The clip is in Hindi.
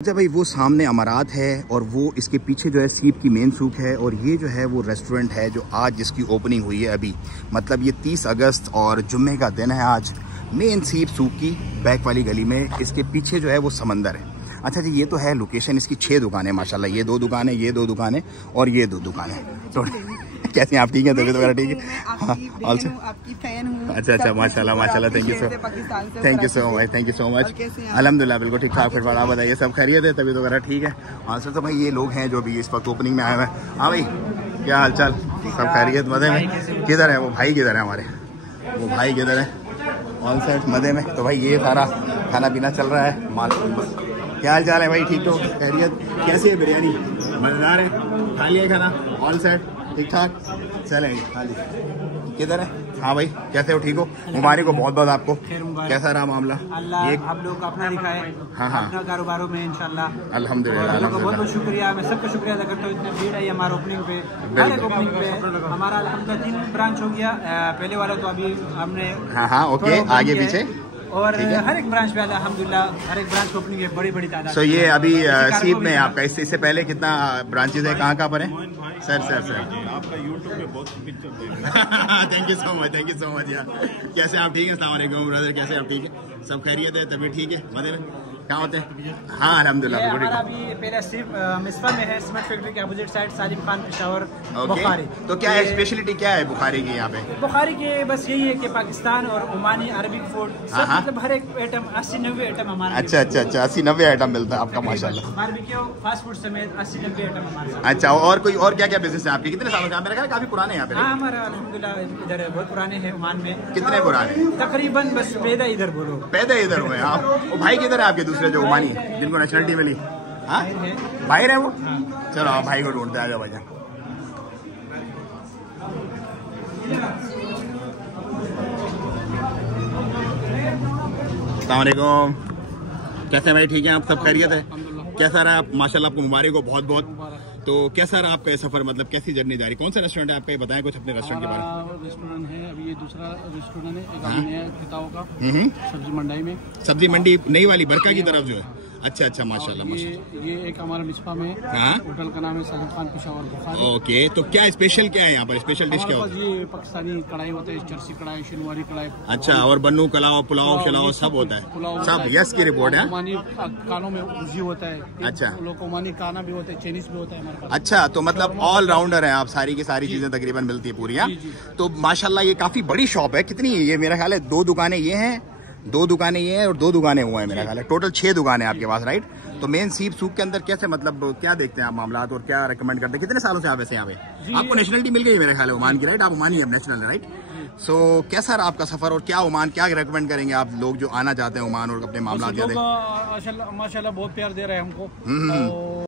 अच्छा भाई, वो सामने अमारात है और वो इसके पीछे जो है सीप की मेन सूक है, और ये जो है वो रेस्टोरेंट है जो आज जिसकी ओपनिंग हुई है अभी, मतलब ये 30 अगस्त और जुम्मे का दिन है आज। मेन सीप सूक की बैक वाली गली में, इसके पीछे जो है वो समंदर है। अच्छा जी, ये तो है लोकेशन इसकी। 6 दुकानें माशाल्लाह, ये 2 दुकानें, ये 2 दुकानें और ये 2 दुकानें। तो कैसे हैं आप? ठीक है, तबीयत वगैरह ठीक है? हाँ, ऑल्सो आपकी फैन हूं। अच्छा माशाल्लाह माशाल्लाह, thank you so much, thank you so much. अल्हम्दुलिल्लाह बिल्कुल ठीक ठाक। फिर आप बताइए, सब खैरियत है? तबीयत वगैरह ठीक है? हाँ सर, तो भाई ये लोग हैं जो अभी इस वक्त ओपनिंग में आए हुए हैं। हाँ भाई, क्या हाल चाल? सब खैरियत, मज़े में? किधर है वो भाई? किधर है हमारे वो भाई? किधर है? ऑल सेट, मज़े में? तो भाई ये सारा खाना पीना चल रहा है। क्या हाल चाल है भाई? ठीक हो? खैरियत? कैसी है बिरयानी? मज़ेदार है? खा लिया खाना? ऑल सेट, ठीक ठाक? चले खा ली। किधर है? हाँ भाई, कैसे हो? ठीक हो? मुबारक हो बहुत बहुत आपको। कैसा रहा मामला? अल्लाह आप लोग अपना दिखाए। हाँ अपना कारोबारों में इंशाल्लाह। अल्हम्दुलिल्लाह, बहुत बहुत शुक्रिया। मैं सबका शुक्रिया अदा करता हूँ, इतनी भीड़ है हमारे ओपनिंग पे। हर एक ओपनिंग पे हमारा अल्हम्दुलिल्लाह 3 ब्रांच हो गया। पहले वाला तो अभी हमने हाँ ओके, आगे पीछे और हर एक ब्रांच पे अल्हम्दुलिल्लाह हर एक ब्रांच की ओपनिंग है, बड़ी बड़ी तादाद। सो ये अभी सीप में आपका, इससे पहले कितना ब्रांचेज है? कहाँ पर है? सर आपका यूट्यूब पे बहुत picture thank you so much यार। कैसे आप? ठीक है? अस्सलाम वालेकुम ब्रदर, कैसे आप? ठीक है? सब खैरियत है? तभी ठीक है? मजे में? क्या होते हैं? हाँ अल्हम्दुलिल्लाह। हमारा अभी पहले सिर्फ मिसफा में है, सिमेंट फैक्ट्री के अपोजिट साइड, साजिद खान पेशावर बुखारी। तो क्या है स्पेशलिटी, क्या है बुखारी की यहाँ पे? बुखारी के बस यही है कि पाकिस्तान और ओमानी अरबिक फूड सब, मतलब हर एक आइटम 80-90 आइटम हमारा। अच्छा 80-90 आइटम मिलता है आपका माशाल्लाह। बारबेक्यू फास्ट फूड समेत 80-90 आइटम हमारे। अच्छा, और कोई और क्या क्या बिजनेस है आपके? कितने सालों का? मेरा ख्याल काफी पुराने यहाँ पे। हाँ हमारा अल्हम्दुलिल्लाह इधर बहुत पुराने हैं ओमान में। कितने पुराने? तकरीबन बस पैदा इधर बोलो। पैदा इधर हुए आप? वो भाई किधर है आपके दूसरे जो ओमानी जिनको नेशनलिटी मिली? हाँ बाहर है वो। चलो आप भाई को ढूंढते आ जाओ भाई। अस्सलाम वालेकुम, कैसे भाई? ठीक है आप? सब खैरियत है? कैसा रहा? माशाल्लाह आपको मुबारक हो बहुत बहुत। तो कैसा रहा आपका ये सफर, मतलब कैसी जर्नी जा रही? कौन सा रेस्टोरेंट है आपका, ये बताएं कुछ अपने रेस्टोरेंट के बारे में। रेस्टोरेंट है अभी, ये दूसरा रेस्टोरेंट है, एक अभी नया खिताओं का सब्जी मंडी में, सब्जी मंडी नई वाली बरका की तरफ जो है। अच्छा माशाल्लाह। ये एक हमारा मिसपा में होटल का नाम है साजिद खान पेशावर बुखारी। ओके, तो क्या स्पेशल क्या है यहाँ पर? स्पेशल डिश क्या होता है? ये पाकिस्तानी कढ़ाई होता है, चरसी कढ़ाई, शिनवारी कढ़ाई। अच्छा, और बन्नू कलाव, पुलाव शलाव सब होता है? सब यस की रिपोर्ट है। ओमानी खानों में उर्जी होता है। अच्छा, लोग ओमानी खाना भी होता है, चाइनीज भी होता है हमारे पास। अच्छा, तो मतलब ऑल राउंडर है आप, सारी की सारी चीजें तकरीबन मिलती है पूरी। तो माशाल्लाह ये काफी बड़ी शॉप है। कितनी है ये? मेरा ख्याल है 2 दुकानें ये हैं, 2 दुकानें ये हैं और 2 दुकानें हुआ है मेरा ख्याल है। टोटल 6 दुकानें आपके पास, राइट? तो मेन सीप सूक के अंदर कैसे, मतलब क्या देखते हैं आप मामला और क्या रेकमेंड करते हैं? कितने सालों से आप वैसे यहाँ पे? आपको नेशनलिटी मिल गई मेरा ख्याल है ओमान की, राइट? आप ओमानी है, नेशनल है, राइट? सो कैसा रहा आपका सफर और क्या ओमान, क्या रेकमेंड करेंगे आप लोग जो आना चाहते हैं ओमान और अपने मामला? माशाल्लाह बहुत प्यार दे रहे हैं हमको।